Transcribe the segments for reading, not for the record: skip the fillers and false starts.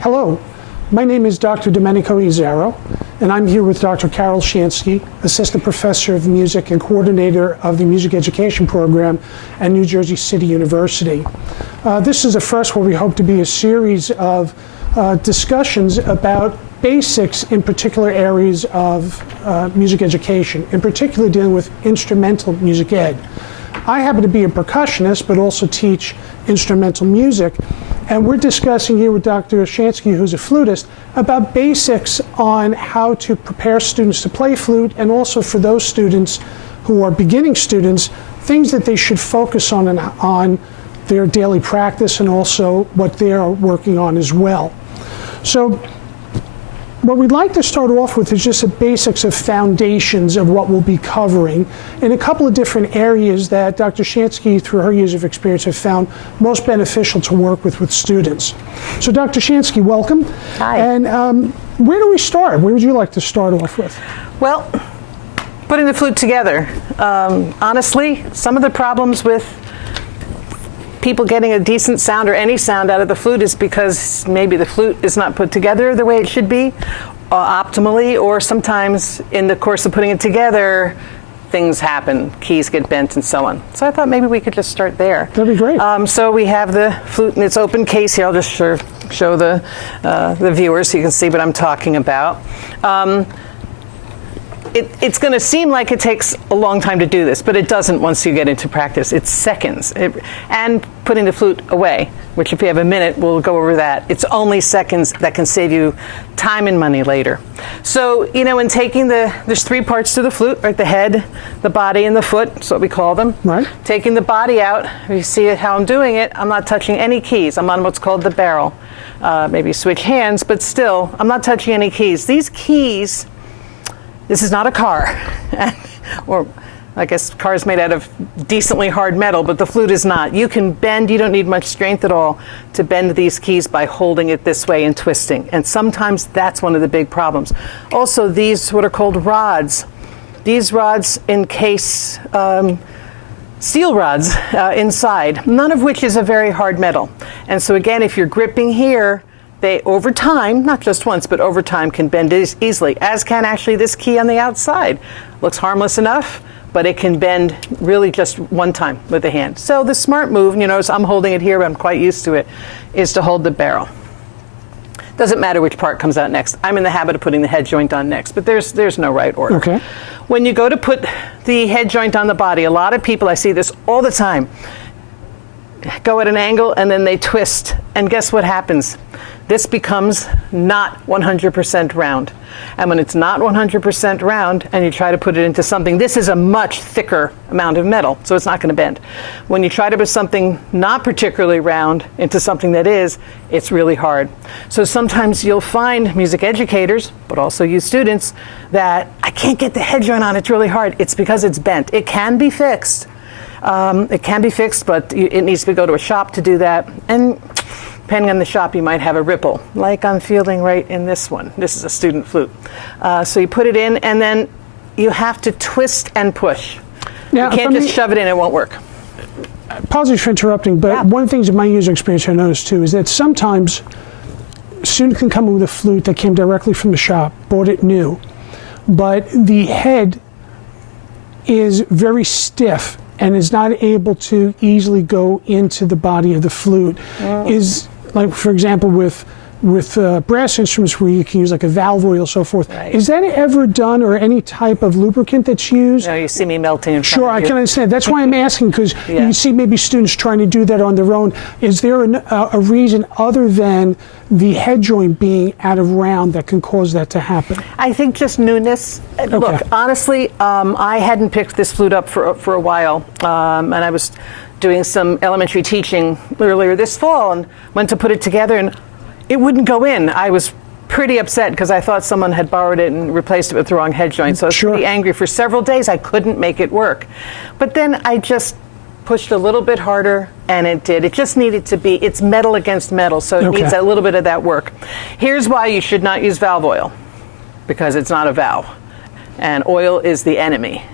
Hello, my name is Dr. Domenico Izzaro, and I'm here with Dr. Carol Shansky, Assistant Professor of Music and Coordinator of the Music Education Program at New Jersey City University. This is a first where we hope to be a series of discussions about basics in particular areas of music education, in particular dealing with instrumental music ed. I happen to be a percussionist, but also teach instrumental music. And we're discussing here with Dr. Shansky, who's a flutist, about basics on how to prepare students to play flute, and also for those students who are beginning students, things that they should focus on their daily practice and also what they are working on as well. So what we'd like to start off with is just the basics of foundations of what we'll be covering in a couple of different areas that Dr. Shansky, through her years of experience, have found most beneficial to work with students. So Dr. Shansky, welcome. Hi. And where do we start? Where would you like to start off with? Well, putting the flute together. Honestly, some of the problems with people getting a decent sound or any sound out of the flute is because maybe the flute is not put together the way it should be, optimally, or sometimes in the course of putting it together, things happen, keys get bent and so on. So I thought maybe we could just start there. That'd be great. So we have the flute in its open case here. I'll just show the viewers so you can see what I'm talking about. It's going to seem like it takes a long time to do this, but it doesn't once you get into practice. It's seconds. And putting the flute away, which if you have a minute, we'll go over that. It's only seconds that can save you time and money later. So, you know, in taking there's three parts to the flute, right? The head, the body, and the foot. That's what we call them. Right. Taking the body out, you see how I'm doing it, I'm not touching any keys. I'm on what's called the barrel. Maybe switch hands, but still, I'm not touching any keys. These keys, this is not a car, or I guess cars made out of decently hard metal, but the flute is not. You can bend, you don't need much strength at all to bend these keys by holding it this way and twisting. And sometimes that's one of the big problems. Also, these what are called rods. These rods encase steel rods inside, none of which is a very hard metal. And so again, if you're gripping here, they, over time, not just once, but over time can bend easily, as can actually this key on the outside. Looks harmless enough, but it can bend really just one time with the hand. So the smart move, you know, so I'm holding it here, but I'm quite used to it, is to hold the barrel. Doesn't matter which part comes out next. I'm in the habit of putting the head joint on next, but there's no right order. Okay. When you go to put the head joint on the body, a lot of people, I see this all the time, go at an angle and then they twist, and guess what happens? This becomes not 100% round. And when it's not 100% round and you try to put it into something, this is a much thicker amount of metal, so it's not going to bend. When you try to put something not particularly round into something that is, it's really hard. So sometimes you'll find music educators, but also you students, that I can't get the head joint on, it's really hard. It's because it's bent. It can be fixed. But it needs to go to a shop to do that. And depending on the shop, you might have a ripple, like I'm feeling right in this one. This is a student flute. So you put it in, and then you have to twist and push. Now, you can't just shove it in, it won't work. Apologies for interrupting, but yeah. One of the things in my user experience I noticed too is that sometimes students can come in with a flute that came directly from the shop, bought it new, but the head is very stiff and is not able to easily go into the body of the flute. Is, like, for example, with brass instruments where you can use like a valve oil, so forth. Right. Is that ever done, or any type of lubricant that's used? No, you see me melting in front Sure, of you. I can understand. That's why I'm asking, because Yeah. you see maybe students trying to do that on their own. Is there a reason other than the head joint being out of round that can cause that to happen? I think just newness. Okay. Look, honestly, I hadn't picked this flute up for a while, and I was doing some elementary teaching earlier this fall and went to put it together, and it wouldn't go in. I was pretty upset because I thought someone had borrowed it and replaced it with the wrong head joint. So I was pretty angry for several days. I couldn't make it work. But then I just pushed a little bit harder, and it did. It just needed to be, it's metal against metal, so it needs a little bit of that work. Here's why you should not use valve oil, because it's not a valve, and oil is the enemy.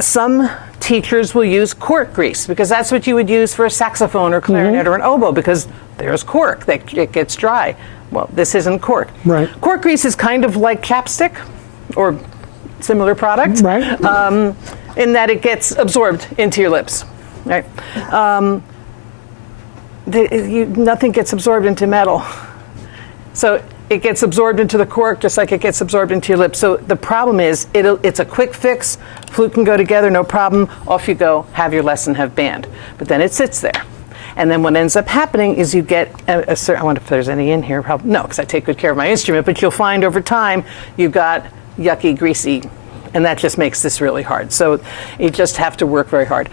Some teachers will use cork grease because that's what you would use for a saxophone or clarinet or an oboe because there's cork that it gets dry. Well, this isn't cork. Right. Cork grease is kind of like chapstick or similar product, Right. In that it gets absorbed into your lips. Right. Nothing gets absorbed into metal. So it gets absorbed into the cork just like it gets absorbed into your lips. So the problem is it's a quick fix. Flute can go together, no problem. Off you go, have your lesson, have band. But then it sits there. And then what ends up happening is you get I wonder if there's any in here. Probably, no, because I take good care of my instrument. But you'll find over time you've got yucky, greasy, and that just makes this really hard. So you just have to work very hard.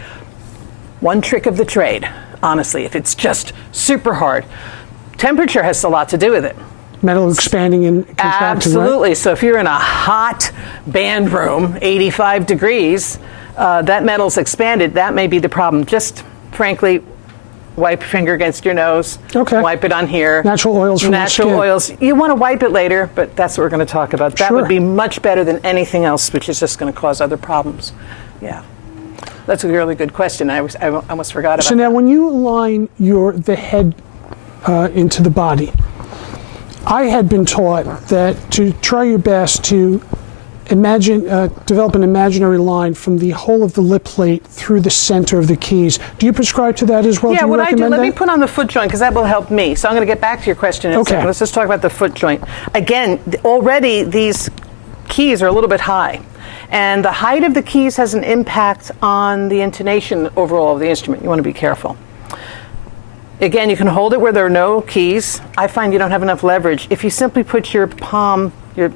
One trick of the trade, honestly, if it's just super hard, temperature has a lot to do with it. Metal expanding and contracting, Absolutely. right? So if you're in a hot band room, 85 degrees, that metal's expanded. That may be the problem. Just frankly, wipe your finger against your nose. Okay. Wipe it on here. Natural oils from the skin. Natural oils. You want to wipe it later, but that's what we're going to talk about. That Sure. would be much better than anything else, which is just going to cause other problems. Yeah. That's a really good question. I almost forgot about So now when you align the head into the body, I had been taught that to try your best to develop an imaginary line from the whole of the lip plate through the center of the keys. Do you prescribe to that as well? Yeah, do you what I do, recommend let me that? put on the foot joint because that will help me. So I'm going to get back to your question in a Okay. second. Let's just talk about the foot joint. Again, already these keys are a little bit high. And the height of the keys has an impact on the intonation overall of the instrument. You want to be careful. Again, you can hold it where there are no keys. I find you don't have enough leverage. If you simply put your palm, your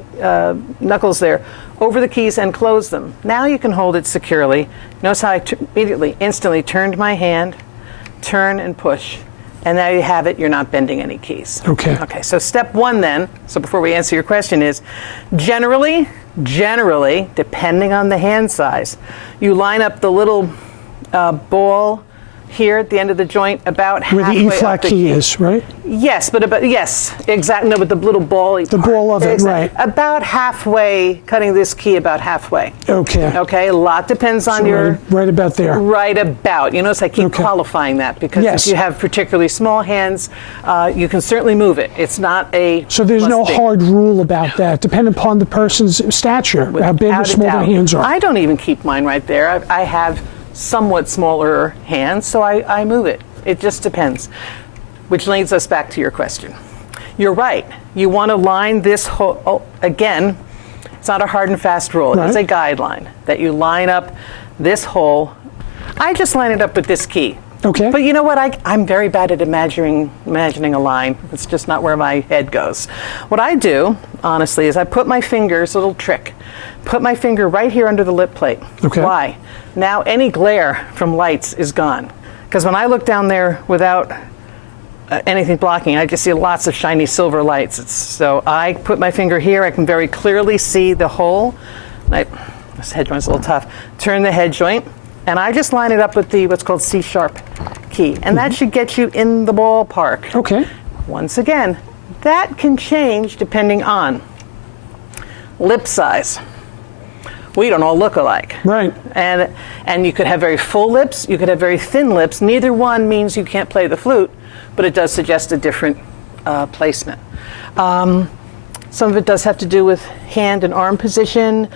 knuckles there, over the keys and close them, now you can hold it securely. Notice how I instantly turned my hand, turn and push. And now you have it, you're not bending any keys. Okay. Okay, so step one then, so before we answer your question is, generally, depending on the hand size, you line up the little ball here at the end of the joint about Where halfway the E flat up the key is, right? Yes, yes, exactly. No, but the little ball. The ball of it, right. About halfway, cutting this key about halfway. Okay. Okay, a lot depends on So your. right about there. Right about. You notice I keep Okay. qualifying that because Yes. if you have particularly small hands, you can certainly move it. It's not a. So there's no must be. hard rule about that, depending upon the person's stature, how big or Without a small their doubt. hands are. I don't even keep mine right there. I have somewhat smaller hands, so I move it. It just depends. Which leads us back to your question. You're right. You want to line this whole, again, it's not a hard and fast rule. It's a Right. guideline that you line up this hole. I just line it up with this key. Okay. But you know what? I'm very bad at imagining a line. It's just not where my head goes. What I do, honestly, is I put my fingers, a little trick, put my finger right here under the lip plate. Okay. Why? Now any glare from lights is gone. Because when I look down there without anything blocking, I just see lots of shiny silver lights. So I put my finger here. I can very clearly see the hole. This head joint's a little tough. Turn the head joint. And I just line it up with the what's called C-sharp key. And that should get you in the ballpark. Okay. Once again, that can change depending on lip size. We don't all look alike. Right. And you could have very full lips, you could have very thin lips. Neither one means you can't play the flute, but it does suggest a different placement. Some of it does have to do with hand and arm position,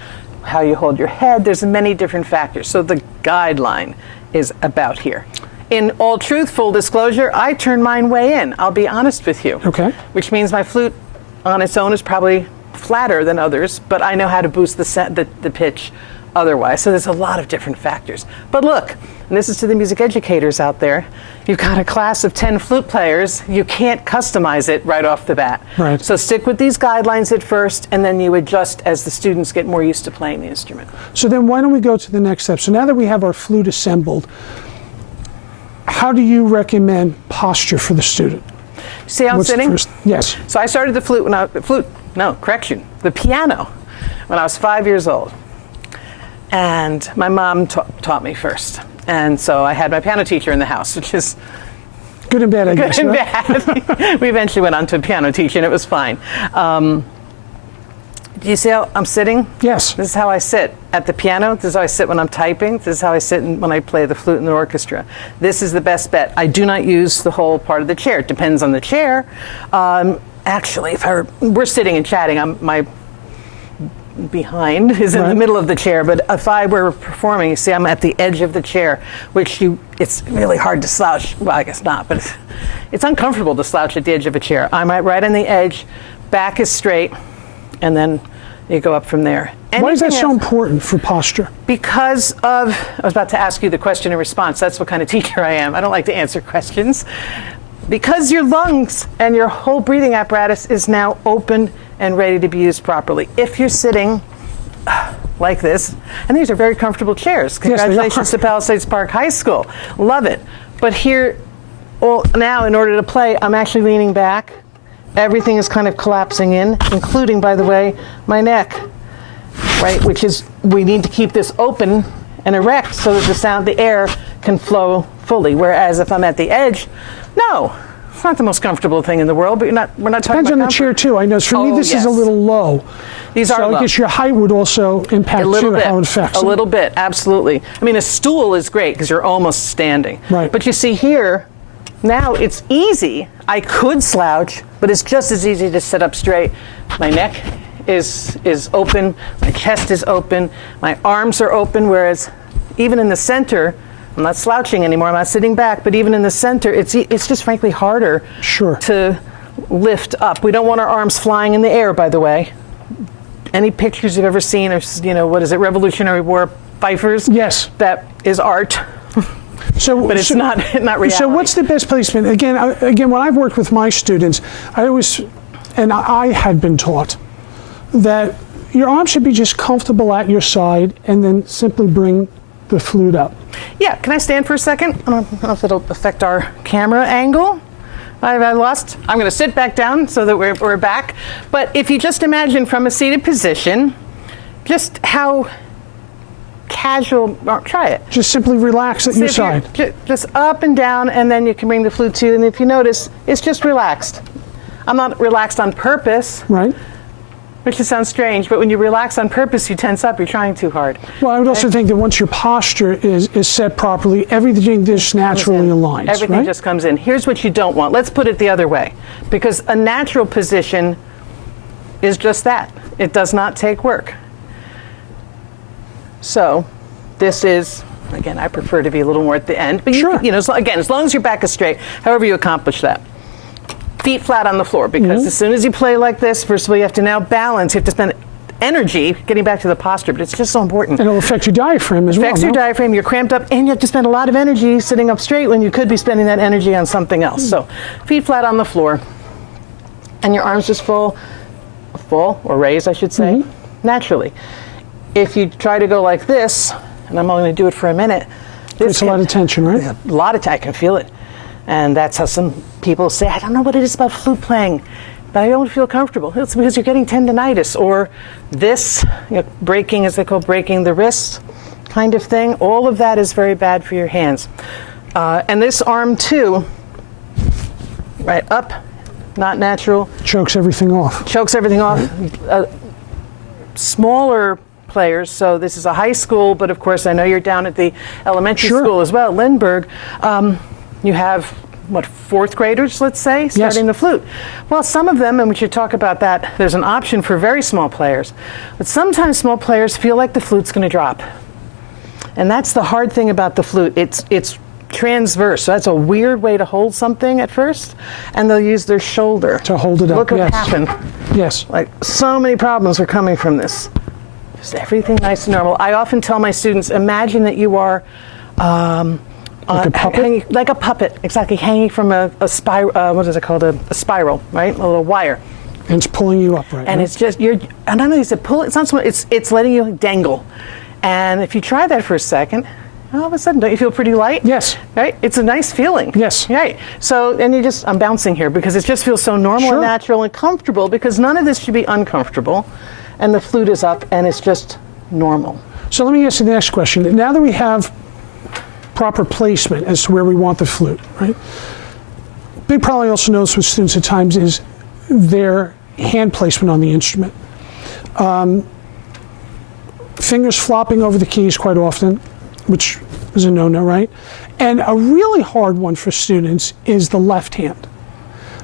how you hold your head. There's many different factors. So the guideline is about here. In all truth, full disclosure, I turn mine way in. I'll be honest with you. Okay. Which means my flute on its own is probably flatter than others, but I know how to boost the pitch otherwise. So there's a lot of different factors. But look, and this is to the music educators out there, you've got a class of 10 flute players, you can't customize it right off the bat. Right. So stick with these guidelines at first, and then you adjust as the students get more used to playing the instrument. So then why don't we go to the next step? So now that we have our flute assembled, how do you recommend posture for the student? See how I'm What's the sitting? first? Yes. So I started the piano when I was 5 years old. And my mom taught me first. And so I had my piano teacher in the house, which is Good and bad, I good guess. and right? bad. We eventually went on to a piano teacher, and it was fine. Do you see how I'm sitting? Yes. This is how I sit at the piano. This is how I sit when I'm typing. This is how I sit when I play the flute in the orchestra. This is the best bet. I do not use the whole part of the chair. It depends on the chair. Actually, we're sitting and chatting, my behind is in the middle of the chair, but if I were performing, you see I'm at the edge of the chair, which it's really hard to slouch. Well, I guess not, but it's uncomfortable to slouch at the edge of a chair. I'm right on the edge, back is straight, and then you go up from there. Why is that so important for posture? Because I was about to ask you the question and response. That's what kind of teacher I am. I don't like to answer questions. Because your lungs and your whole breathing apparatus is now open and ready to be used properly. If you're sitting like this, and these are very comfortable chairs. Congratulations to Palisades Park High School. Love it. But here, now in order to play, I'm actually leaning back. Everything is kind of collapsing in, including, by the way, my neck, right? Which is, we need to keep this open and erect so that the air can flow fully. Whereas if I'm at the edge, no, it's not the most comfortable thing in the world, but we're not talking about Depends on the chair too. I know for me this is a little low. These are low. So I guess your height would also impact too, how it affects it. A little bit, absolutely. I mean, a stool is great because you're almost standing. Right. But you see here, now it's easy. I could slouch, but it's just as easy to sit up straight. My neck is open, my chest is open, my arms are open, whereas even in the center, I'm not slouching anymore, I'm not sitting back, but even in the center, it's just frankly harder to lift up. We don't want our arms flying in the air, by the way. Any pictures you've ever seen of, what is it, Revolutionary War fifers? Yes. That is art. But it's not reality. So what's the best placement? Again, when I've worked with my students, I had been taught that your arms should be just comfortable at your side and then simply bring the flute up. Yeah, can I stand for a second? I don't know if it'll affect our camera angle. I'm going to sit back down so that we're back. But if you just imagine from a seated position, just how casual, try it. Just simply relax at your side. Just up and down, and then you can bring the flute to you. And if you notice, it's just relaxed. I'm not relaxed on purpose. Right. Which sounds strange, but when you relax on purpose, you tense up, you're trying too hard. Well, I would also think that once your posture is set properly, everything just naturally aligns. Everything just comes in. Here's what you don't want. Let's put it the other way. Because a natural position is just that. It does not take work. So this is, again, I prefer to be a little more at the end. But again, as long as your back is straight, however you accomplish that. Feet flat on the floor, because as soon as you play like this, first of all, you have to now balance. You have to spend energy getting back to the posture, but it's just so important. And it'll affect your diaphragm as well. Affects your diaphragm, you're cramped up, and you have to spend a lot of energy sitting up straight when you could be spending that energy on something else. So feet flat on the floor, and your arms just full, or raised, I should say, naturally. If you try to go like this, and I'm only going to do it for a minute. It's a lot of tension, right? A lot of tension, I can feel it. And that's how some people say, I don't know what it is about flute playing, but I don't feel comfortable. It's because you're getting tendonitis, or this, breaking, as they call breaking the wrist kind of thing. All of that is very bad for your hands. And this arm too, right up, not natural. Chokes everything off. Chokes everything off. Smaller players, so this is a high school, but of course I know you're down at the elementary school as well, Lindbergh. You have, fourth graders, let's say, starting the flute. Well, some of them, and we should talk about that, there's an option for very small players. But sometimes small players feel like the flute's going to drop. And that's the hard thing about the flute. It's transverse, so that's a weird way to hold something at first, and they'll use their shoulder to hold it up. Look what happened. Yes. Like, so many problems are coming from this. Just everything nice and normal. I often tell my students, imagine that you are like a puppet? Like a puppet, exactly, hanging from a spiral, what is it called, a spiral, right? A little wire. And it's pulling you up, right? And it's just, and I don't know, you said pull, it's not so much, it's letting you dangle. And if you try that for a second, all of a sudden, don't you feel pretty light? Yes. Right? It's a nice feeling. Yes. Right. So, and I'm bouncing here because it just feels so normal and natural and comfortable, because none of this should be uncomfortable. And the flute is up and it's just normal. So let me ask you the next question. Now that we have proper placement as to where we want the flute, right? Big problem I also notice with students at times is their hand placement on the instrument. Fingers flopping over the keys quite often, which is a no-no, right? And a really hard one for students is the left hand.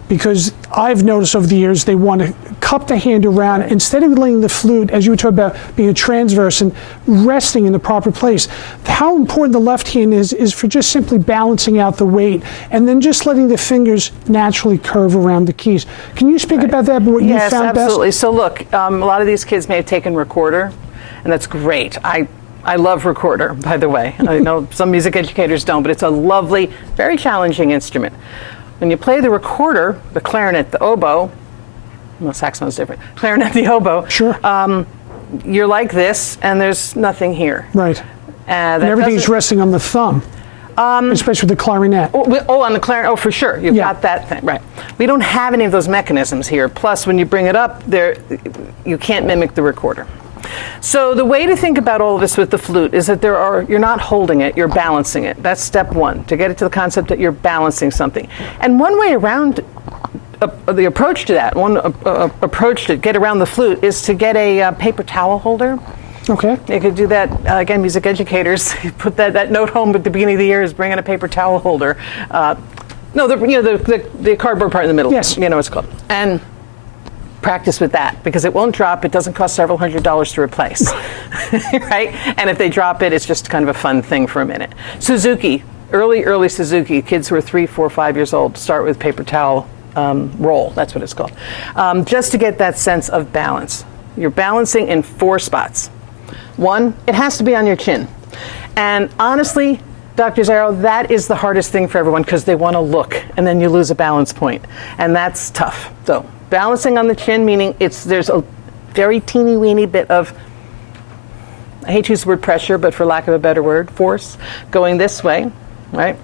Because I've noticed over the years they want to cup the hand around instead of letting the flute, as you were talking about, being a transverse and resting in the proper place. How important the left hand is for just simply balancing out the weight and then just letting the fingers naturally curve around the keys. Can you speak about that, what you found best? Absolutely. So look, a lot of these kids may have taken recorder, and that's great. I love recorder, by the way. I know some music educators don't, but it's a lovely, very challenging instrument. When you play the recorder, the clarinet, the oboe, well, saxophone's different, clarinet, the oboe, sure. You're like this, and there's nothing here. Right. And everything's resting on the thumb, especially with the clarinet. On the clarinet, for sure. You've got that thing, right. We don't have any of those mechanisms here. Plus, when you bring it up, you can't mimic the recorder. So the way to think about all of this with the flute is that you're not holding it, you're balancing it. That's step one, to get it to the concept that you're balancing something. And one way around the approach to that, approach to get around the flute is to get a paper towel holder. Okay. You could do that, again, music educators, put that note home at the beginning of the year is bring in a paper towel holder. No, the cardboard part in the middle. Yes. You know what it's called. And practice with that because it won't drop. It doesn't cost several $100s to replace, right? And if they drop it, it's just kind of a fun thing for a minute. Suzuki, early Suzuki, kids who are 3, 4, 5 years old start with paper towel roll. That's what it's called. Just to get that sense of balance. You're balancing in 4 spots. 1, it has to be on your chin. And honestly, Dr. Zaro, that is the hardest thing for everyone because they want to look and then you lose a balance point. And that's tough. So balancing on the chin, meaning there's a very teeny weeny bit of, I hate to use the word pressure, but for lack of a better word, force, going this way, right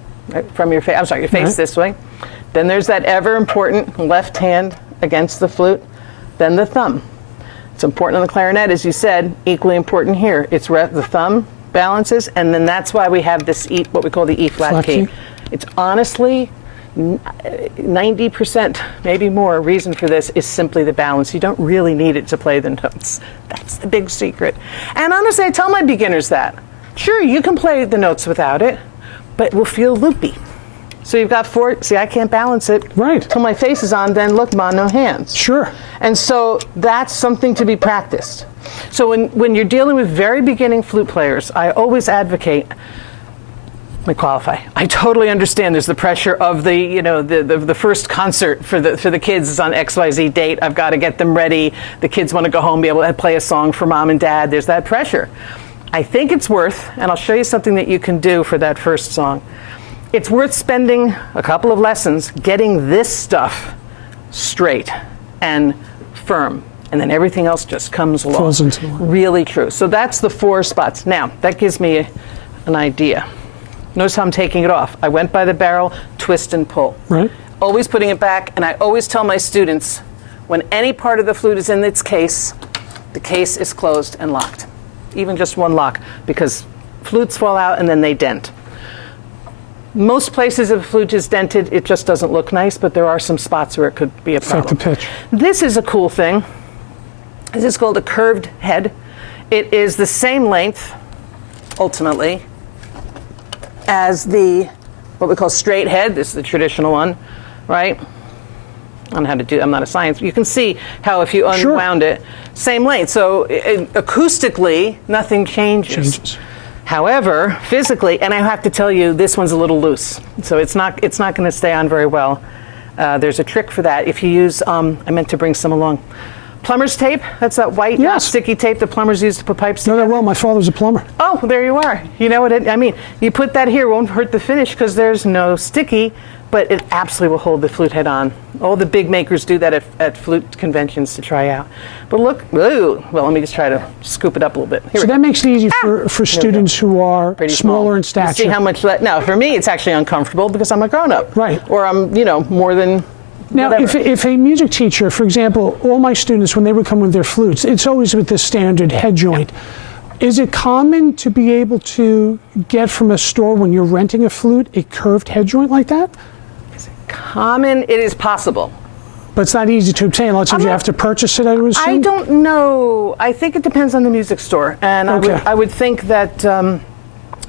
from your face, your face this way. Then there's that ever important left hand against the flute, then the thumb. It's important on the clarinet, as you said, equally important here. It's the thumb balances, and then that's why we have this what we call the E flat key. It's honestly 90%, maybe more, reason for this is simply the balance. You don't really need it to play the notes. That's the big secret. And honestly, I tell my beginners that. Sure, you can play the notes without it, but it will feel loopy. So you've got 4, see, I can't balance it. Right. Till my face is on, then look, no hands. Sure. And so that's something to be practiced. So when you're dealing with very beginning flute players, I always advocate, let me qualify. I totally understand there's the pressure of the first concert for the kids is on XYZ date. I've got to get them ready. The kids want to go home, be able to play a song for mom and dad. There's that pressure. I think it's worth, and I'll show you something that you can do for that first song. It's worth spending a couple of lessons getting this stuff straight and firm. And then everything else just comes along. Falls into line. Really true. So that's the 4 spots. Now, that gives me an idea. Notice how I'm taking it off. I went by the barrel, twist and pull. Right. Always putting it back, and I always tell my students, when any part of the flute is in its case, the case is closed and locked. Even just one lock, because flutes fall out and then they dent. Most places if a flute is dented, it just doesn't look nice, but there are some spots where it could be a problem. Affect the pitch. This is a cool thing. This is called a curved head. It is the same length, ultimately, as what we call straight head. This is the traditional one, right? I don't know how to do it. I'm not a science. You can see how if you unwound it, same length. So acoustically, nothing changes. However, physically, and I have to tell you, this one's a little loose. So it's not going to stay on very well. There's a trick for that. If you use, I meant to bring some along. Plumber's tape, that's that white sticky tape that plumbers use to put pipes together. No, well, my father's a plumber. Oh, there you are. You know what I mean. You put that here, won't hurt the finish because there's no sticky, but it absolutely will hold the flute head on. All the big makers do that at flute conventions to try out. But look, well, let me just try to scoop it up a little bit. So that makes it easy for students who are smaller in stature. You see how much, now for me it's actually uncomfortable because I'm a grown-up. Right. Or I'm, more than Now, if a music teacher, for example, all my students, when they would come with their flutes, it's always with this standard head joint. Is it common to be able to get from a store when you're renting a flute a curved head joint like that? Is it common? It is possible. But it's not easy to obtain. A lot of times you have to purchase it, I would assume? I don't know. I think it depends on the music store. And Okay. I would think that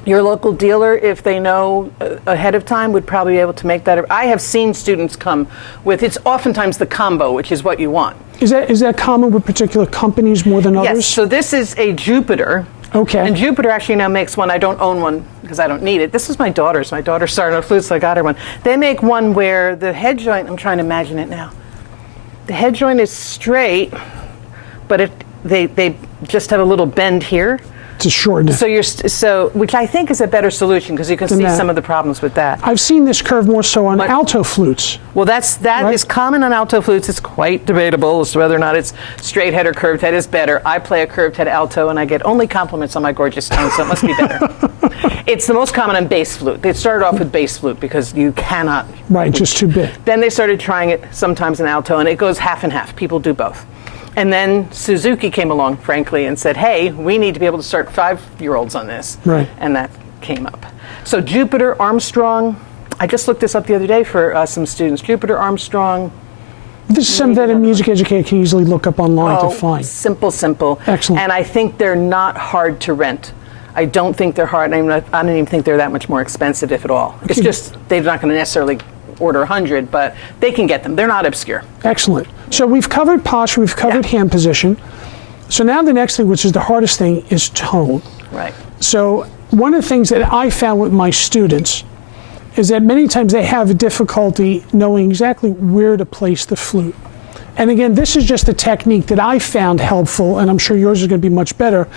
your local dealer, if they know ahead of time, would probably be able to make that. I have seen students come with, it's oftentimes the combo, which is what you want. Is that common with particular companies more than others? Yes, so this is a Jupiter. Okay. And Jupiter actually now makes one. I don't own one because I don't need it. This is my daughter's. My daughter started on flute, so I got her one. They make one where the head joint, I'm trying to imagine it now. The head joint is straight, but they just have a little bend here. To shorten it. So which I think is a better solution because you can see some of the problems with that. I've seen this curve more so on alto flutes. Well, that Right. is common on alto flutes. It's quite debatable as to whether or not it's straight head or curved head is better. I play a curved head alto, and I get only compliments on my gorgeous tone, so it must be better. It's the most common on bass flute. They started off with bass flute because you cannot. Right, just too big. Then they started trying it sometimes in alto, and it goes half and half. People do both. And then Suzuki came along, frankly, and said, hey, we need to be able to start 5-year-olds on this. Right. And that came up. So Jupiter, Armstrong, I just looked this up the other day for some students. Jupiter, Armstrong. This is something that a music educator can easily look up online to find. Simple. Excellent. And I think they're not hard to rent. I don't think they're hard. I don't even think they're that much more expensive, if at all. It's just they're not going to necessarily order 100, but they can get them. They're not obscure. Excellent. So we've covered posture, we've covered hand position. So now the next thing, which is the hardest thing, is tone. Right. So one of the things that I found with my students is that many times they have difficulty knowing exactly where to place the flute. And again, this is just a technique that I found helpful, and I'm sure yours is going to be much better.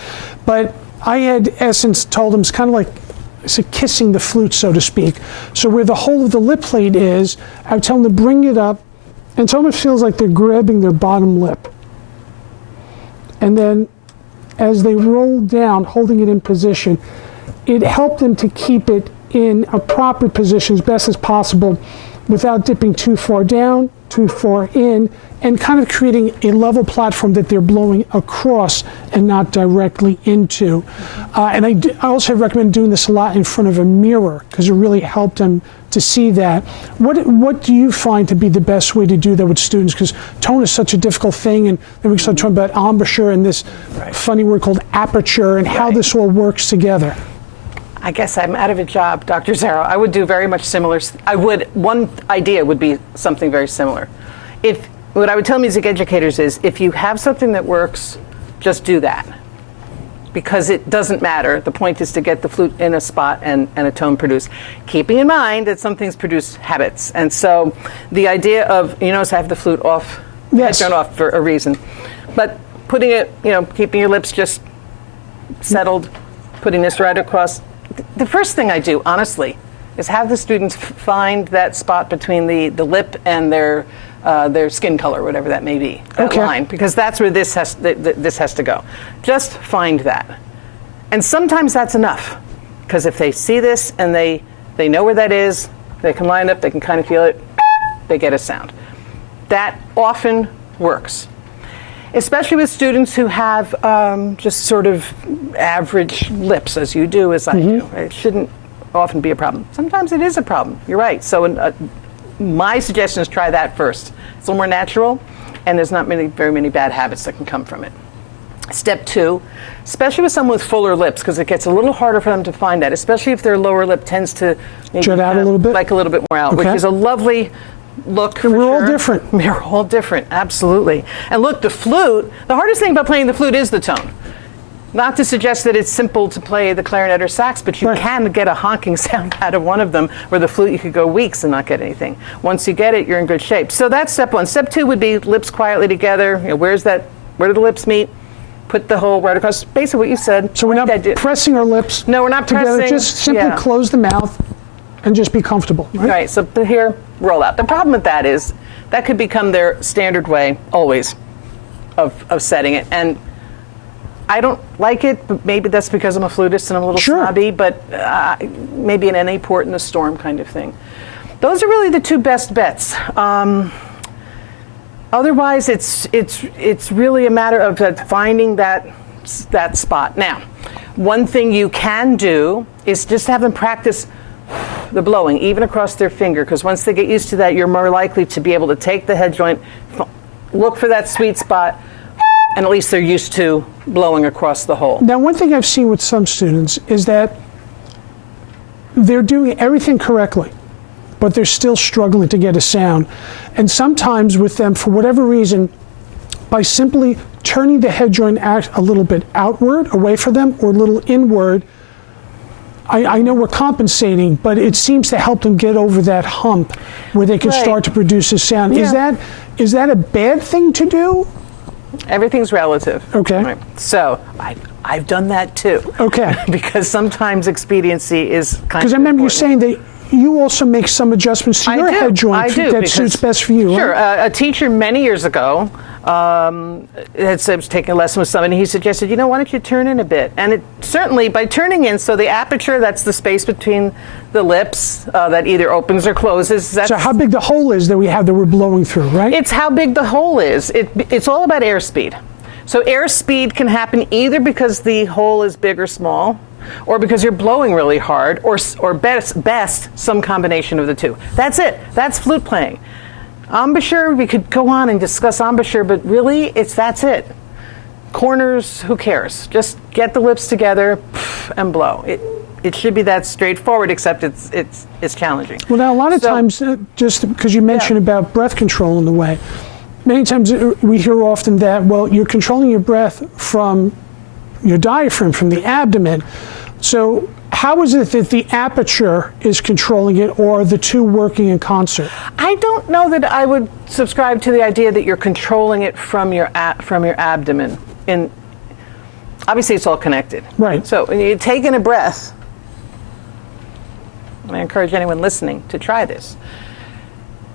But I had Essence told them it's kind of like kissing the flute, so to speak. So where the hole of the lip plate is, I would tell them to bring it up, and it almost feels like they're grabbing their bottom lip. And then as they roll down, holding it in position, it helped them to keep it in a proper position as best as possible without dipping too far down, too far in, and kind of creating a level platform that they're blowing across and not directly into. And I also recommend doing this a lot in front of a mirror because it really helped them to see that. What do you find to be the best way to do that with students? Because tone is such a difficult thing, and then we start talking about embouchure and this funny word called aperture and how this all works together. I guess I'm out of a job, Dr. Zaro. I would do very much similar. One idea would be something very similar. What I would tell music educators is, if you have something that works, just do that. Because it doesn't matter. The point is to get the flute in a spot and a tone produced. Keeping in mind that some things produce habits. And so the idea of, you notice I have the flute off, turned off for a reason. But putting it, keeping your lips just settled, putting this right across. The first thing I do, honestly, is have the students find that spot between the lip and their skin color, whatever that may be, that line, because that's where this has to go. Just find that. And sometimes that's enough, because if they see this and they know where that is, they can line up, they can kind of feel it, they get a sound. That often works. Especially with students who have just sort of average lips, as you do, as I do. It shouldn't often be a problem. Sometimes it is a problem. You're right. So my suggestion is try that first. It's a little more natural, and there's not very many bad habits that can come from it. Step 2, especially with someone with fuller lips, because it gets a little harder for them to find that, especially if their lower lip tends to jut out a little bit, like a little bit more out, which is a lovely look. We're all different. We're all different, absolutely. And look, the flute, the hardest thing about playing the flute is the tone. Not to suggest that it's simple to play the clarinet or sax, but you can get a honking sound out of one of them, where the flute you could go weeks and not get anything. Once you get it, you're in good shape. So that's step 1. Step 2 would be lips quietly together. Where do the lips meet? Put the hole right across. Basically what you said. So we're not pressing our lips. No, we're not together. pressing. Just simply close the mouth and just be comfortable. Right. So here, roll out. The problem with that is that could become their standard way, always, of setting it. And I don't like it, but maybe that's because I'm a flutist and I'm a little snobby, but maybe an NA port in the storm kind of thing. Those are really the 2 best bets. Otherwise, it's really a matter of finding that spot. Now, one thing you can do is just have them practice the blowing, even across their finger, because once they get used to that, you're more likely to be able to take the head joint, look for that sweet spot, and at least they're used to blowing across the hole. Now, one thing I've seen with some students is that they're doing everything correctly, but they're still struggling to get a sound. And sometimes with them, for whatever reason, by simply turning the head joint a little bit outward, away from them, or a little inward, I know we're compensating, but it seems to help them get over that hump where they can start to produce a sound. Yeah. Is that a bad thing to do? Everything's relative. Okay. Right. So I've done that too. Okay. Because sometimes expediency is kind of Because I remember you important. saying that you also make some adjustments to your head joint that suits best for you. Sure. Right? A teacher many years ago was taking a lesson with somebody. He suggested, why don't you turn in a bit? And it certainly, by turning in, so the aperture, that's the space between the lips that either opens or closes. So how big the hole is that we're blowing through, right? It's how big the hole is. It's all about airspeed. So airspeed can happen either because the hole is big or small, or because you're blowing really hard, or best some combination of the two. That's it. That's flute playing. Embouchure, we could go on and discuss embouchure, but really, that's it. Corners, who cares? Just get the lips together and blow. It should be that straightforward, except it's challenging. Well, now a lot of times, just because you mentioned about breath control in the way, many times we hear often that, well, you're controlling your breath from your diaphragm, from the abdomen. So how is it that the aperture is controlling it, or are the two working in concert? I don't know that I would subscribe to the idea that you're controlling it from your abdomen. Obviously, it's all connected. Right. So when you take in a breath, and I encourage anyone listening to try this.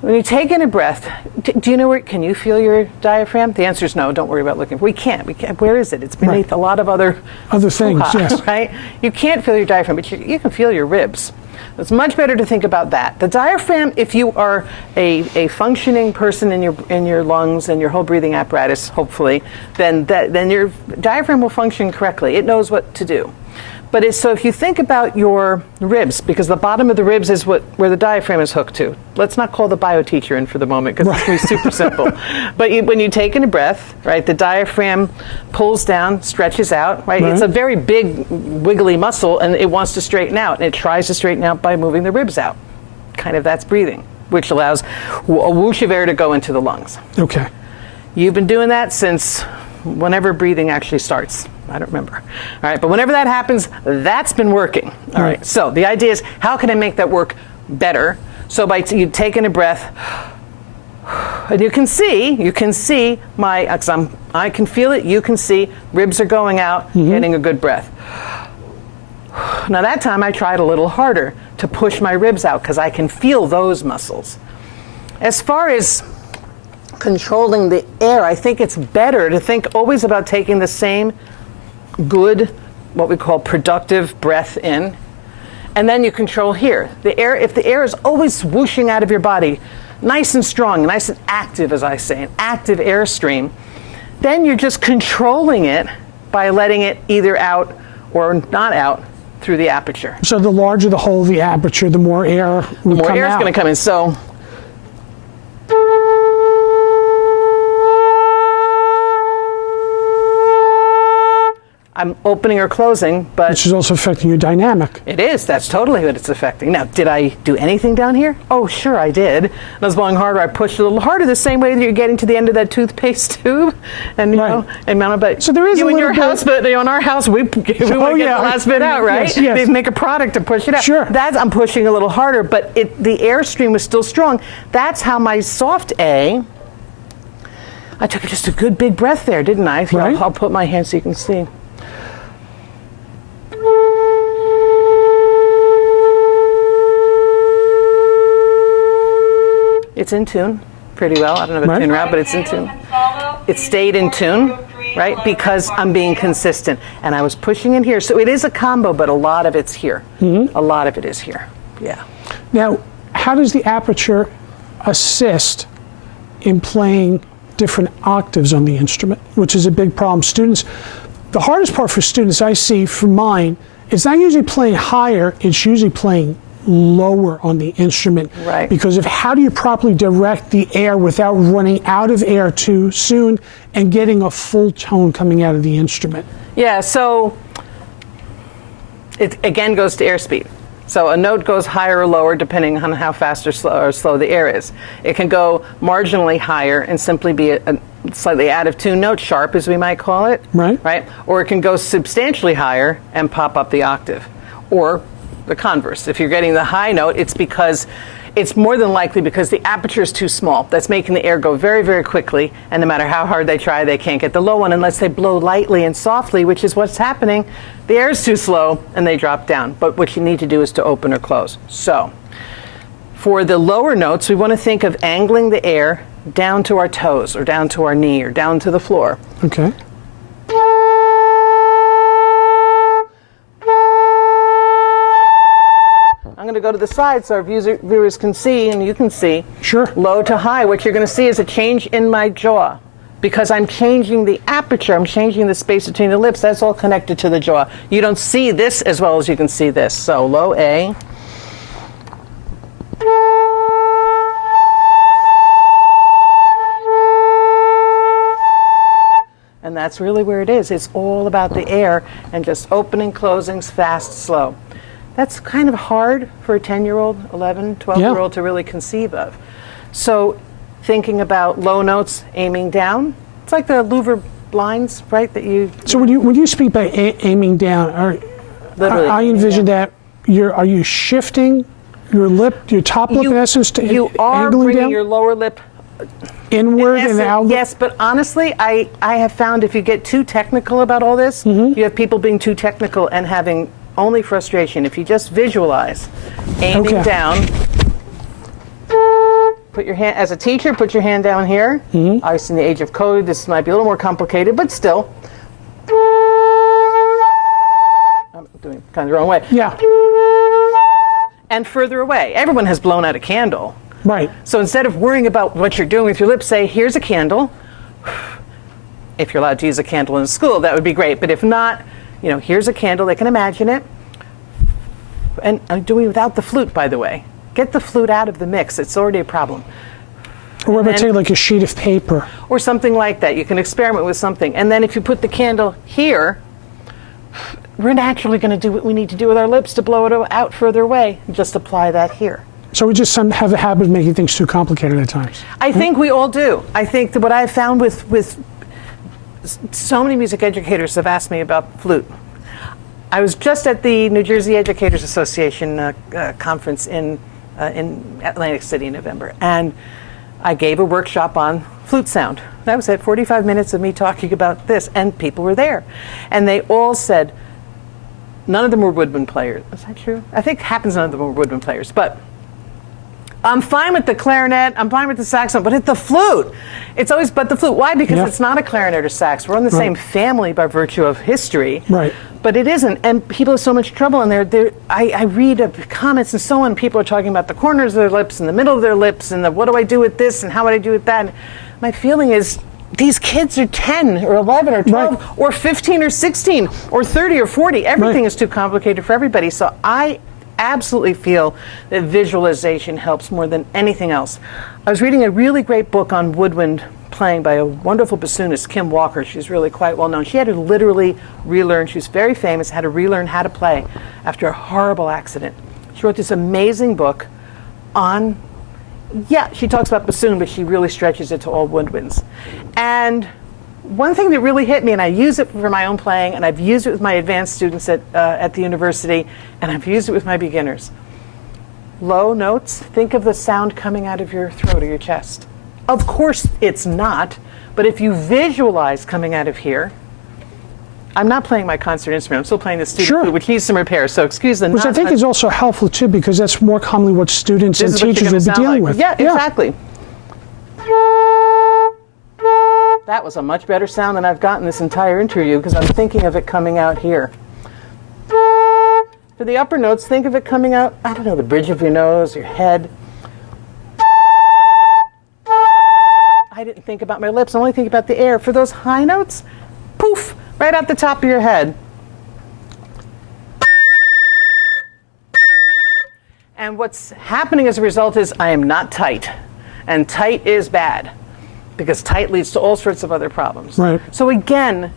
When you take in a breath, do you know can you feel your diaphragm? The answer is no. Don't worry about looking. We can't. Where is it? It's beneath a lot of other things. Yes. Right. You can't feel your diaphragm, but you can feel your ribs. It's much better to think about that. The diaphragm, if you are a functioning person in your lungs and your whole breathing apparatus, hopefully, then your diaphragm will function correctly. It knows what to do. But so if you think about your ribs, because the bottom of the ribs is where the diaphragm is hooked to. Let's not call the bio teacher in for the moment, because it's going to be super simple. But when you take in a breath, right, the diaphragm pulls down, stretches out, right? It's a very big, wiggly muscle, and it wants to straighten out. And it tries to straighten out by moving the ribs out. Kind of that's breathing, which allows a whoosh of air to go into the lungs. Okay. You've been doing that since whenever breathing actually starts. I don't remember. All right, but whenever that happens, that's been working. All right. So the idea is, how can I make that work better? So by you taking a breath, and you can see because I can feel it. You can see ribs are going out, getting a good breath. Now that time I tried a little harder to push my ribs out because I can feel those muscles. As far as controlling the air, I think it's better to think always about taking the same good, what we call productive breath in, and then you control here. The air, if the air is always whooshing out of your body, nice and strong, nice and active, as I say, an active airstream, then you're just controlling it by letting it either out or not out through the aperture. So the larger the hole, the aperture, the more air will come out. The more air is going to come in. So I'm opening or closing, but which is also affecting your dynamic. It is. That's totally what it's affecting. Now, did I do anything down here? Oh, sure I did. And I was blowing harder. I pushed a little harder, the same way that you're getting to the end of that toothpaste tube. And you know, but so there is you a in little your bit, house, but on our house, we want to get the last bit out, right? Yes, yes. They make a product to push it out. Sure. I'm pushing a little harder, but the airstream was still strong. That's how my soft A. I took just a good big breath there, didn't I? So Right. I'll put my hand so you can see. It's in tune pretty well. I don't have a tune route, but it's in tune. It stayed in tune, right? Because I'm being consistent. And I was pushing in here. So it is a combo, but a lot of it's here. A lot of it is here. Yeah. Now, how does the aperture assist in playing different octaves on the instrument, which is a big problem? Students, the hardest part for students I see from mine, it's not usually playing higher, it's usually playing lower on the instrument. Right. Because of how do you properly direct the air without running out of air too soon and getting a full tone coming out of the instrument? Yeah, so it again goes to airspeed. So a note goes higher or lower depending on how fast or slow the air is. It can go marginally higher and simply be a slightly out of tune note, sharp as we might call it. Right. Right? Or it can go substantially higher and pop up the octave. Or the converse. If you're getting the high note, it's more than likely because the aperture is too small. That's making the air go very, very quickly, and no matter how hard they try, they can't get the low one unless they blow lightly and softly, which is what's happening. The air is too slow, and they drop down. But what you need to do is to open or close. So, for the lower notes, we want to think of angling the air down to our toes, or down to our knee, or down to the floor. Okay. I'm going to go to the side so our viewers can see, and you can see. Sure. Low to high. What you're going to see is a change in my jaw. Because I'm changing the aperture, I'm changing the space between the lips. That's all connected to the jaw. You don't see this as well as you can see this. So low A. And that's really where it is. It's all about the air and just opening, closings, fast, slow. That's kind of hard for a 10-year-old, 11, 12-year-old to really conceive of. So thinking about low notes aiming down, it's like the louver blinds, right? That you. So when you speak by aiming down, I envision that are you shifting your lip, your top lip in essence to you are angling bringing down? your lower lip Inward and outward? Yes, but honestly, I have found if you get too technical about all this, you have people being too technical and having only frustration. If you just visualize aiming down, put your hand, as a teacher, put your hand down here. Obviously in the age of code, this might be a little more complicated, but still. I'm doing it kind of the wrong way. Yeah. And further away. Everyone has blown out a candle. Right. So instead of worrying about what you're doing with your lips, say, here's a candle. If you're allowed to use a candle in school, that would be great. But if not, here's a candle. They can imagine it. And I'm doing it without the flute, by the way. Get the flute out of the mix. It's already a problem. Or what about take like a sheet of paper? Or something like that. You can experiment with something. And then if you put the candle here, we're naturally going to do what we need to do with our lips to blow it out further away. Just apply that here. So we just have a habit of making things too complicated at times. I think we all do. I think that what I've found with so many music educators have asked me about flute. I was just at the New Jersey Educators Association conference in Atlantic City in November, and I gave a workshop on flute sound. That was it, 45 minutes of me talking about this, and people were there. And they all said, none of them were woodwind players. Is that true? I think it happens none of them were woodwind players, but I'm fine with the clarinet, I'm fine with the saxophone, but it's the flute. It's always but the flute. Why? Because it's not a clarinet or sax. We're in the same family by virtue of history. Right. But it isn't, and people have so much trouble in there. I read comments and so on, people are talking about the corners of their lips and the middle of their lips and what do I do with this and how would I do with that. And my feeling is these kids are 10 or 11 or 12 or 15 or 16 or 30 or 40. Everything is too complicated for everybody. So I absolutely feel that visualization helps more than anything else. I was reading a really great book on woodwind playing by a wonderful bassoonist, Kim Walker. She's really quite well known. She had to literally relearn, she was very famous, had to relearn how to play after a horrible accident. She wrote this amazing book on, she talks about bassoon, but she really stretches it to all woodwinds. And one thing that really hit me, and I use it for my own playing, and I've used it with my advanced students at the university, and I've used it with my beginners. Low notes, think of the sound coming out of your throat or your chest. Of course it's not, but if you visualize coming out of here, I'm not playing my concert instrument, I'm still playing the student flute, which needs some repairs, so excuse the Which I think is also helpful too, because that's more commonly what students and teachers will be dealing with. Yeah, exactly. That was a much better sound than I've gotten this entire interview because I'm thinking of it coming out here. For the upper notes, think of it coming out, I don't know, the bridge of your nose, your head. I didn't think about my lips, I only think about the air. For those high notes, poof, right out the top of your head. And what's happening as a result is I am not tight. And tight is bad, because tight leads to all sorts of other problems. Right. So again,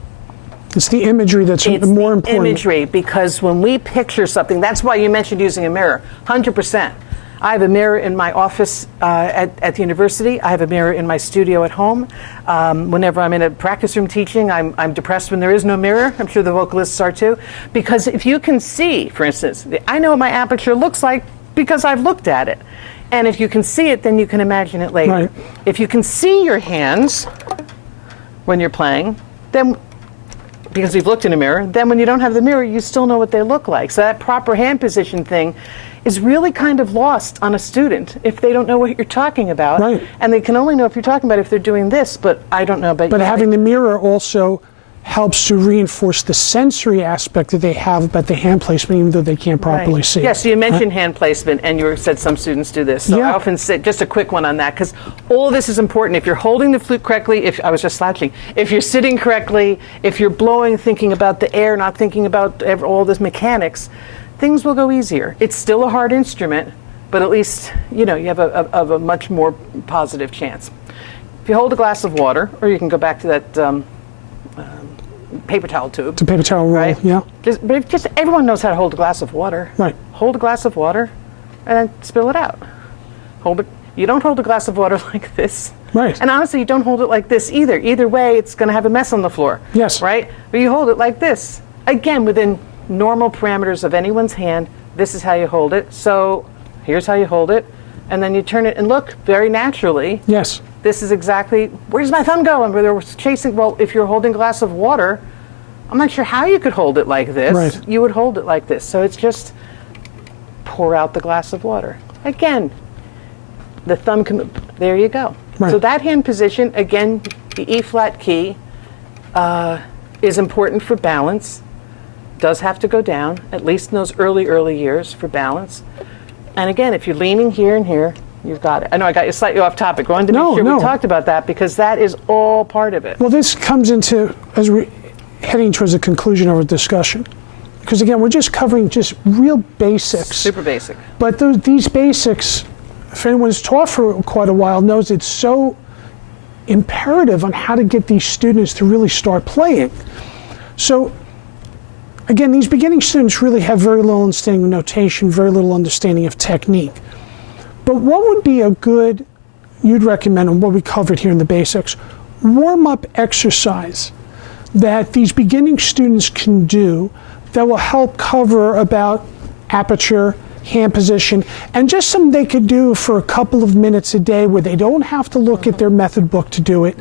It's the imagery that's more important. Imagery, because when we picture something, that's why you mentioned using a mirror, 100%. I have a mirror in my office at the university. I have a mirror in my studio at home. Whenever I'm in a practice room teaching, I'm depressed when there is no mirror. I'm sure the vocalists are too. Because if you can see, for instance, I know what my aperture looks like because I've looked at it. And if you can see it, then you can imagine it later. Right. If you can see your hands when you're playing, then because you've looked in a mirror, then when you don't have the mirror, you still know what they look like. So that proper hand position thing is really kind of lost on a student if they don't know what you're talking about. Right. And they can only know if you're talking about if they're doing this, but I don't know about But having the mirror also helps to reinforce the sensory aspect that they have about the hand placement, even though they can't properly see. Yes, so you mentioned hand placement, and you said some students do this. So Yeah. I often say, just a quick one on that, because all this is important. If you're holding the flute correctly, if I was just slouching, if you're sitting correctly, if you're blowing, thinking about the air, not thinking about all this mechanics, things will go easier. It's still a hard instrument, but at least you have a much more positive chance. If you hold a glass of water, or you can go back to that paper towel tube. It's a paper towel roll, right? yeah. But if just everyone knows how to hold a glass of water. Right. Hold a glass of water, and then spill it out. Hold it. You don't hold a glass of water like this. Right. And honestly, you don't hold it like this either. Either way, it's going to have a mess on the floor. Yes. Right? But you hold it like this. Again, within normal parameters of anyone's hand, this is how you hold it. So here's how you hold it. And then you turn it and look very naturally. Yes. This is exactly, where's my thumb going? Where they're chasing, well, if you're holding a glass of water, I'm not sure how you could hold it like this. Right. You would hold it like this. So it's just pour out the glass of water. Again, the thumb can, there you go. Right. So that hand position, again, the E flat key is important for balance. Does have to go down, at least in those early years for balance. And again, if you're leaning here and here, you've got it. I know I got you slightly off topic. I wanted to make sure we talked about that because that is all part of it. Well, this comes into, as we're heading towards the conclusion of our discussion, because again, we're just covering just real basics. Super basic. But these basics, if anyone has taught for quite a while, knows it's so imperative on how to get these students to really start playing. So, again, these beginning students really have very little understanding of notation, very little understanding of technique. But what would be a good, you'd recommend, on what we covered here in the basics, warm-up exercise that these beginning students can do that will help cover about aperture, hand position, and just something they could do for a couple of minutes a day where they don't have to look at their method book to do it,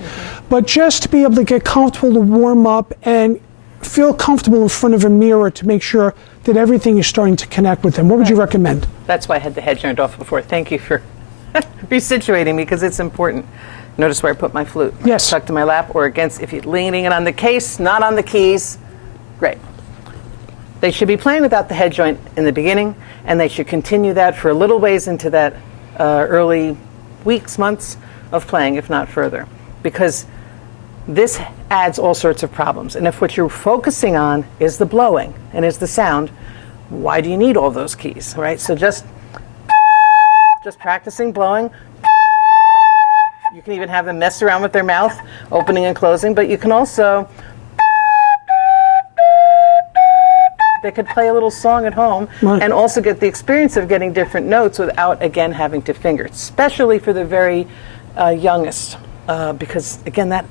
but just to be able to get comfortable to warm up and feel comfortable in front of a mirror to make sure that everything is starting to connect with them. What would you recommend? That's why I had the head turned off before. Thank you for resituating me because it's important. Notice where I put my flute. Yes. Tucked in my lap or against, if you're leaning it on the case, not on the keys. Great. They should be playing without the head joint in the beginning, and they should continue that for a little ways into that early weeks, months of playing, if not further. Because this adds all sorts of problems. And if what you're focusing on is the blowing and is the sound, why do you need all those keys, right? So just practicing blowing. You can even have them mess around with their mouth, opening and closing, but you can also, they could play a little song at home and also get the experience of getting different notes without, again, having to finger, especially for the very youngest, because, again, that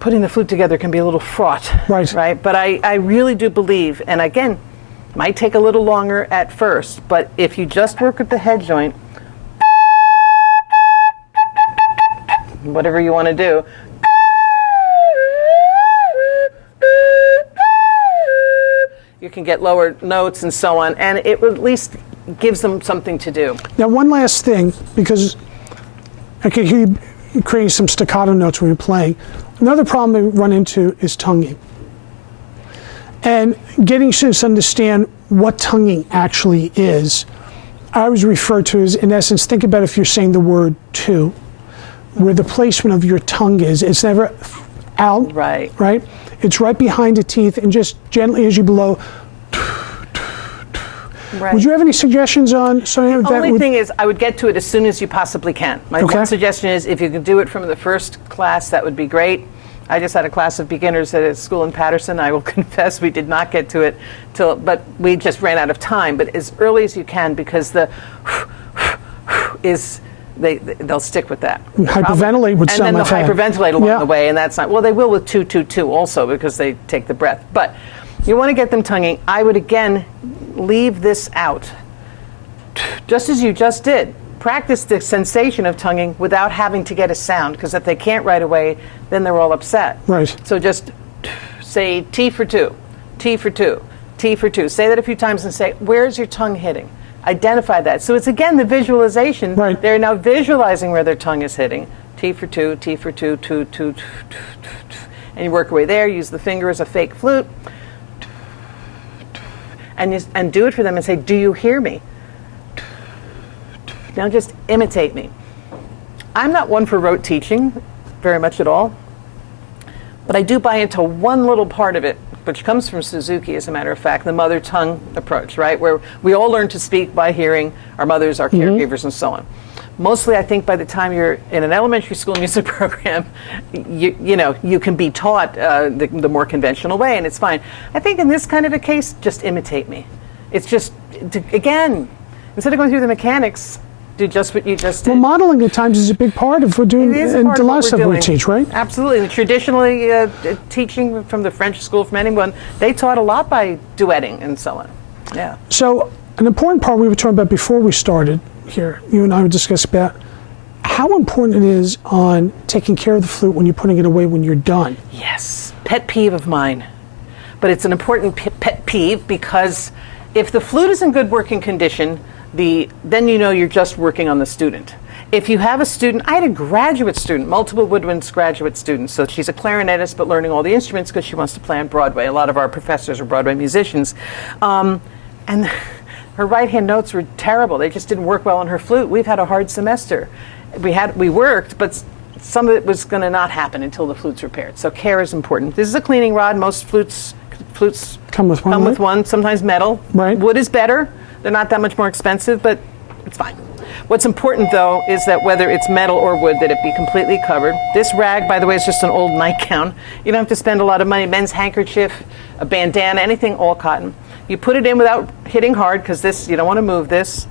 putting the flute together can be a little fraught, right? But I really do believe, and again, might take a little longer at first, but if you just work with the head joint, whatever you want to do, you can get lower notes and so on, and it at least gives them something to do. Now, one last thing, because I could hear you creating some staccato notes when you're playing. Another problem we run into is tonguing. And getting students to understand what tonguing actually is, I always refer to as, in essence, think about if you're saying the word to, where the placement of your tongue is. It's never out, right? It's right behind the teeth, and just gently as you blow. Right. Would you have any suggestions on something The that only would... thing is, I would get to it as soon as you possibly can. My Okay. one suggestion is, if you can do it from the first class, that would be great. I just had a class of beginners at a school in Patterson. I will confess we did not get to it but we just ran out of time. But as early as you can, because the is they'll stick with that. Hyperventilate would and sound then they'll like that. hyperventilate along Yeah. the way, and that's not well. They will with 2-2-2 also, because they take the breath. But you want to get them tonguing. I would again leave this out, just as you just did. Practice the sensation of tonguing without having to get a sound, because if they can't right away, then they're all upset. Right. So just say T for 2, T for 2, T for 2. Say that a few times and say, where's your tongue hitting? Identify that. So it's again the visualization. Right. They're now visualizing where their tongue is hitting. T for 2, T for 2, 2, 2, 2, 2, 2. And you work your way there. Use the finger as a fake flute. And do it for them and say, do you hear me? Now just imitate me. I'm not one for rote teaching very much at all, but I do buy into one little part of it, which comes from Suzuki, as a matter of fact, the mother tongue approach, right? Where we all learn to speak by hearing our mothers, our caregivers, and so on. Mostly, I think by the time you're in an elementary school music program, you can be taught the more conventional way, and it's fine. I think in this kind of a case, just imitate me. It's just, again, instead of going through the mechanics, do just what you just did. Well, modeling at times is a big part of what we're doing, It is a and part the of lot what of we're stuff we doing. teach, right? Absolutely. Traditionally, teaching from the French school, from anyone, they taught a lot by duetting and so on. Yeah. So an important part we were talking about before we started here, you and I were discussing about how important it is on taking care of the flute when you're putting it away when you're done. Yes. Pet peeve of mine. But it's an important pet peeve, because if the flute is in good working condition, then you know you're just working on the student. If you have a student, I had a graduate student, multiple woodwinds graduate students, so she's a clarinetist but learning all the instruments because she wants to play on Broadway. A lot of our professors are Broadway musicians. And her right-hand notes were terrible. They just didn't work well on her flute. We've had a hard semester. We worked, but some of it was going to not happen until the flute's repaired. So care is important. This is a cleaning rod. Most flutes Come with one, come right? with one, sometimes metal. Right. Wood is better. They're not that much more expensive, but it's fine. What's important, though, is that whether it's metal or wood, that it be completely covered. This rag, by the way, is just an old nightgown. You don't have to spend a lot of money. Men's handkerchief, a bandana, anything, all cotton. You put it in without hitting hard, because you don't want to move this.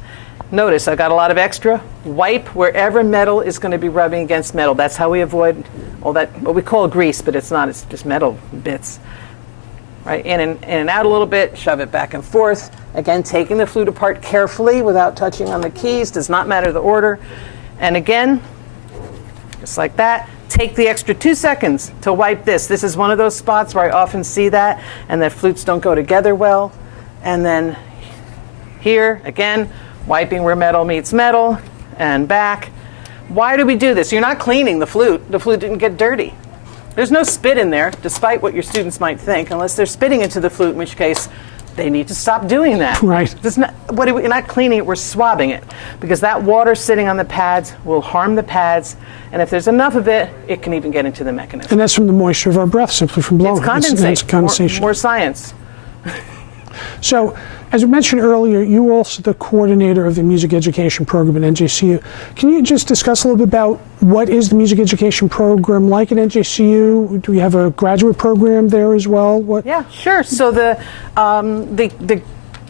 Notice I got a lot of extra. Wipe wherever metal is going to be rubbing against metal. That's how we avoid all that, what we call grease, but it's not. It's just metal bits. Right, in and out a little bit, shove it back and forth. Again, taking the flute apart carefully without touching on the keys, does not matter the order. And again, just like that, take the extra 2 seconds to wipe this. This is one of those spots where I often see that, and that flutes don't go together well. And then here, again, wiping where metal meets metal, and back. Why do we do this? You're not cleaning the flute. The flute didn't get dirty. There's no spit in there, despite what your students might think, unless they're spitting into the flute, in which case they need to stop doing that. Right. We're not cleaning it, we're swabbing it, because that water sitting on the pads will harm the pads, and if there's enough of it, it can even get into the mechanism. And that's from the moisture of our breath, simply from blowing. It's condensation. More science. So, as we mentioned earlier, you are also the coordinator of the music education program at NJCU. Can you just discuss a little bit about what is the music education program like at NJCU? Do we have a graduate program there as well? Yeah, sure. So the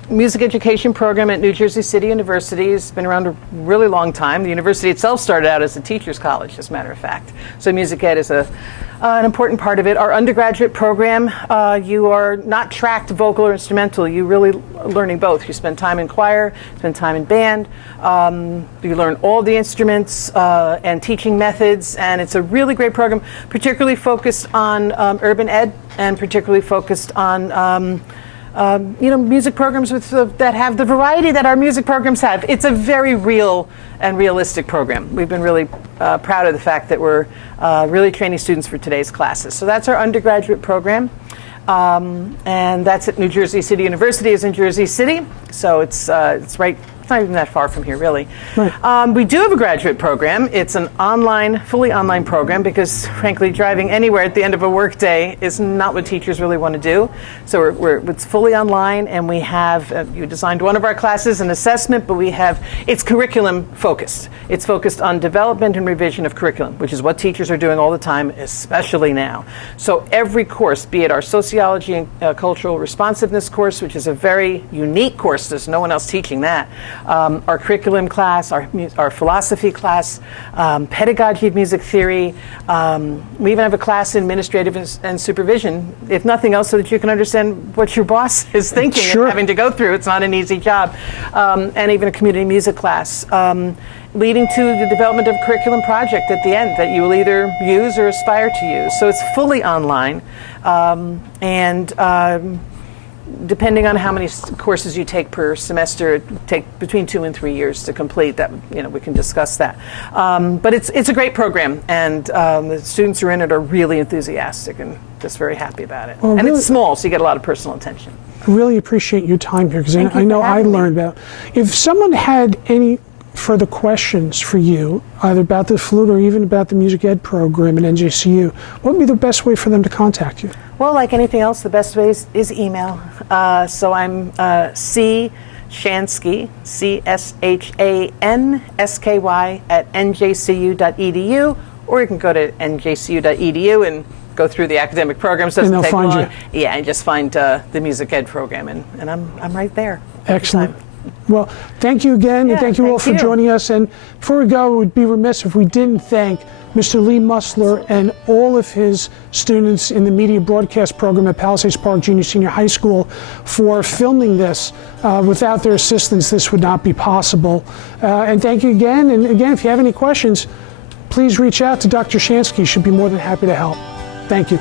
music education program at New Jersey City University has been around a really long time. The university itself started out as a teacher's college, as a matter of fact. So music ed is an important part of it. Our undergraduate program, you are not tracked vocal or instrumental. You're really learning both. You spend time in choir, spend time in band. You learn all the instruments and teaching methods, and it's a really great program, particularly focused on urban ed, and particularly focused on music programs that have the variety that our music programs have. It's a very real and realistic program. We've been really proud of the fact that we're really training students for today's classes. So that's our undergraduate program. And that's at New Jersey City University, is in Jersey City. So it's right It's not even that far from here, really. Right. We do have a graduate program. It's an online, fully online program because, frankly, driving anywhere at the end of a workday is not what teachers really want to do. So it's fully online, and we have, you designed one of our classes, an assessment, but it's curriculum focused. It's focused on development and revision of curriculum, which is what teachers are doing all the time, especially now. So every course, be it our sociology and cultural responsiveness course, which is a very unique course, there's no one else teaching that, our curriculum class, our philosophy class, pedagogy of music theory. We even have a class in administrative and supervision, if nothing else, so that you can understand what your boss is thinking Sure. and having to go through. It's not an easy job. And even a community music class, leading to the development of a curriculum project at the end that you will either use or aspire to use. So it's fully online, and depending on how many courses you take per semester, it take between 2 and 3 years to complete. That, we can discuss that. But it's a great program, and the students who are in it are really enthusiastic and just very happy about it. Well, and really, it's small, so you get a lot of personal attention. I really appreciate your time here because Thank you I know for I having me. learned about. If someone had any further questions for you, either about the flute or even about the music ed program at NJCU, what would be the best way for them to contact you? Well, like anything else, the best way is email. So I'm C. Shansky, CSHANSKY at njcu.edu, or you can go to njcu.edu and go through the academic programs. Doesn't And they'll take find long. you. Yeah, and just find the music ed program, and I'm right there. Excellent. Well, thank you again, and Yeah, thank you all thank for you. joining us. And before we go, it would be remiss if we didn't thank Mr. Lee Musler and all of his students in the media broadcast program at Palisades Park Junior Senior High School for filming this. Without their assistance, this would not be possible. And thank you again. And again, if you have any questions, please reach out to Dr. Shansky. She'd be more than happy to help. Thank you.